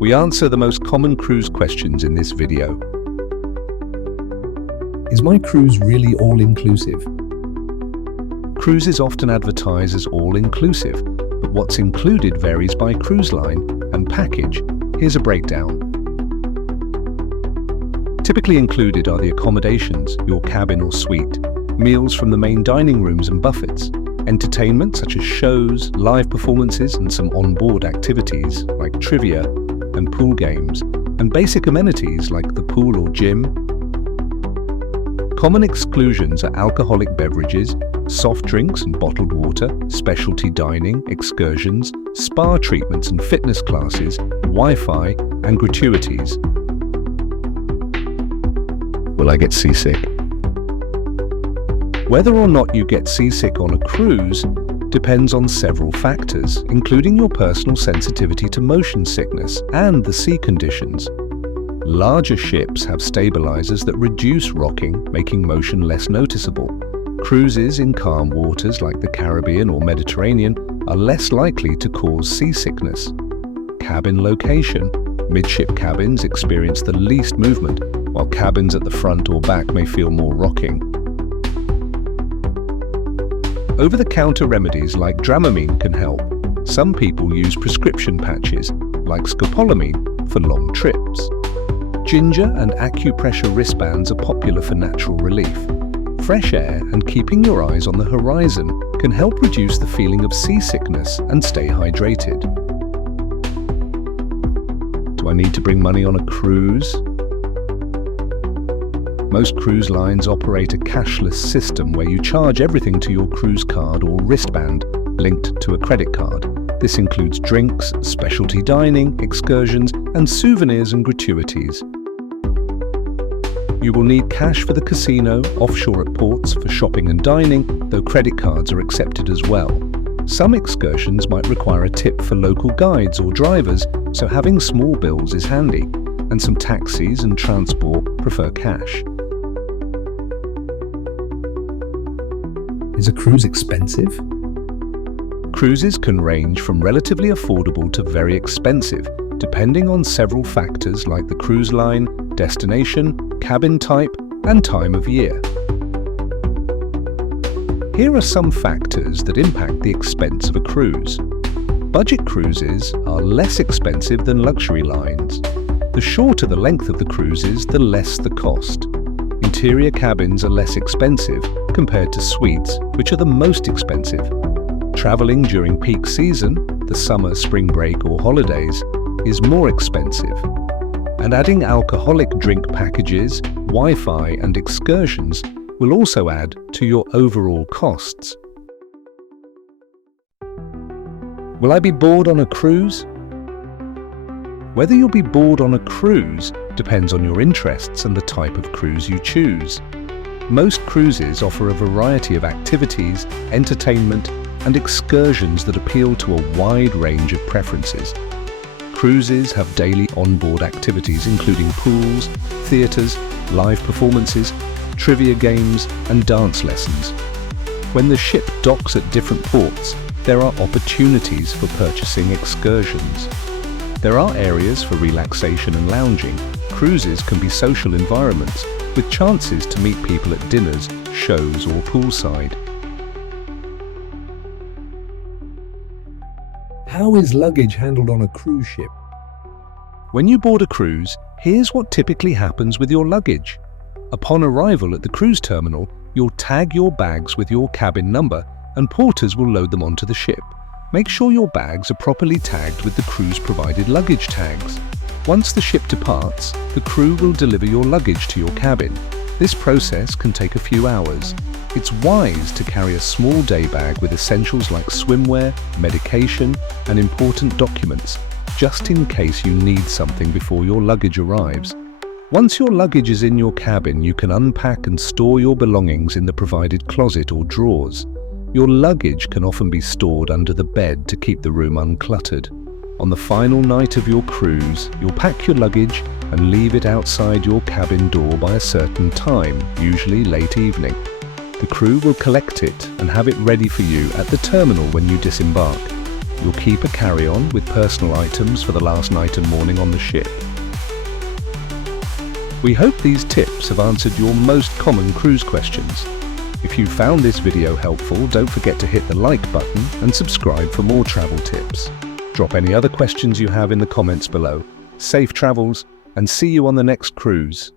We answer the most common cruise questions in this video. Is my cruise really all-inclusive? Cruises often advertise as all-inclusive, but what's included varies by cruise line and package. Here's a breakdown. Typically included are the accommodations, your cabin or suite, meals from the main dining rooms and buffets, entertainment such as shows, live performances and some onboard activities like trivia and pool games, and basic amenities like the pool or gym. Common exclusions are alcoholic beverages, soft drinks and bottled water, specialty dining, excursions, spa treatments and fitness classes, Wi-Fi and gratuities. Will I get seasick? Whether or not you get seasick on a cruise depends on several factors, including your personal sensitivity to motion sickness and the sea conditions. Larger ships have stabilizers that reduce rocking, making motion less noticeable. Cruises in calm waters like the Caribbean or Mediterranean are less likely to cause seasickness. Cabin location. Midship cabins experience the least movement, while cabins at the front or back may feel more rocking. Over-the-counter remedies like Dramamine can help. Some people use prescription patches, like scopolamine, for long trips. Ginger and acupressure wristbands are popular for natural relief. Fresh air and keeping your eyes on the horizon can help reduce the feeling of seasickness and stay hydrated. Do I need to bring money on a cruise? Most cruise lines operate a cashless system where you charge everything to your cruise card or wristband linked to a credit card. This includes drinks, specialty dining, excursions, and souvenirs and gratuities. You will need cash for the casino, offshore at ports for shopping and dining, though credit cards are accepted as well. Some excursions might require a tip for local guides or drivers, so having small bills is handy, and some taxis and transport prefer cash. Is a cruise expensive? Cruises can range from relatively affordable to very expensive, depending on several factors like the cruise line, destination, cabin type, and time of year. Here are some factors that impact the expense of a cruise. Budget cruises are less expensive than luxury lines. The shorter the length of the cruises, the less the cost. Interior cabins are less expensive compared to suites, which are the most expensive. Traveling during peak season, the summer, spring break or holidays, is more expensive. And adding alcoholic drink packages, Wi-Fi and excursions will also add to your overall costs. Will I be bored on a cruise? Whether you'll be bored on a cruise depends on your interests and the type of cruise you choose. Most cruises offer a variety of activities, entertainment, and excursions that appeal to a wide range of preferences. Cruises have daily onboard activities including pools, theatres, live performances, trivia games, and dance lessons. When the ship docks at different ports, there are opportunities for purchasing excursions. There are areas for relaxation and lounging. Cruises can be social environments with chances to meet people at dinners, shows, or poolside. How is luggage handled on a cruise ship? When you board a cruise, here's what typically happens with your luggage. Upon arrival at the cruise terminal, you'll tag your bags with your cabin number and porters will load them onto the ship. Make sure your bags are properly tagged with the cruise-provided luggage tags. Once the ship departs, the crew will deliver your luggage to your cabin. This process can take a few hours. It's wise to carry a small day bag with essentials like swimwear, medication, and important documents, just in case you need something before your luggage arrives. Once your luggage is in your cabin, you can unpack and store your belongings in the provided closet or drawers. Your luggage can often be stored under the bed to keep the room uncluttered. On the final night of your cruise, you'll pack your luggage and leave it outside your cabin door by a certain time, usually late evening. The crew will collect it and have it ready for you at the terminal when you disembark. You'll keep a carry-on with personal items for the last night and morning on the ship. We hope these tips have answered your most common cruise questions. If you found this video helpful, don't forget to hit the like button and subscribe for more travel tips. Drop any other questions you have in the comments below. Safe travels, and see you on the next cruise.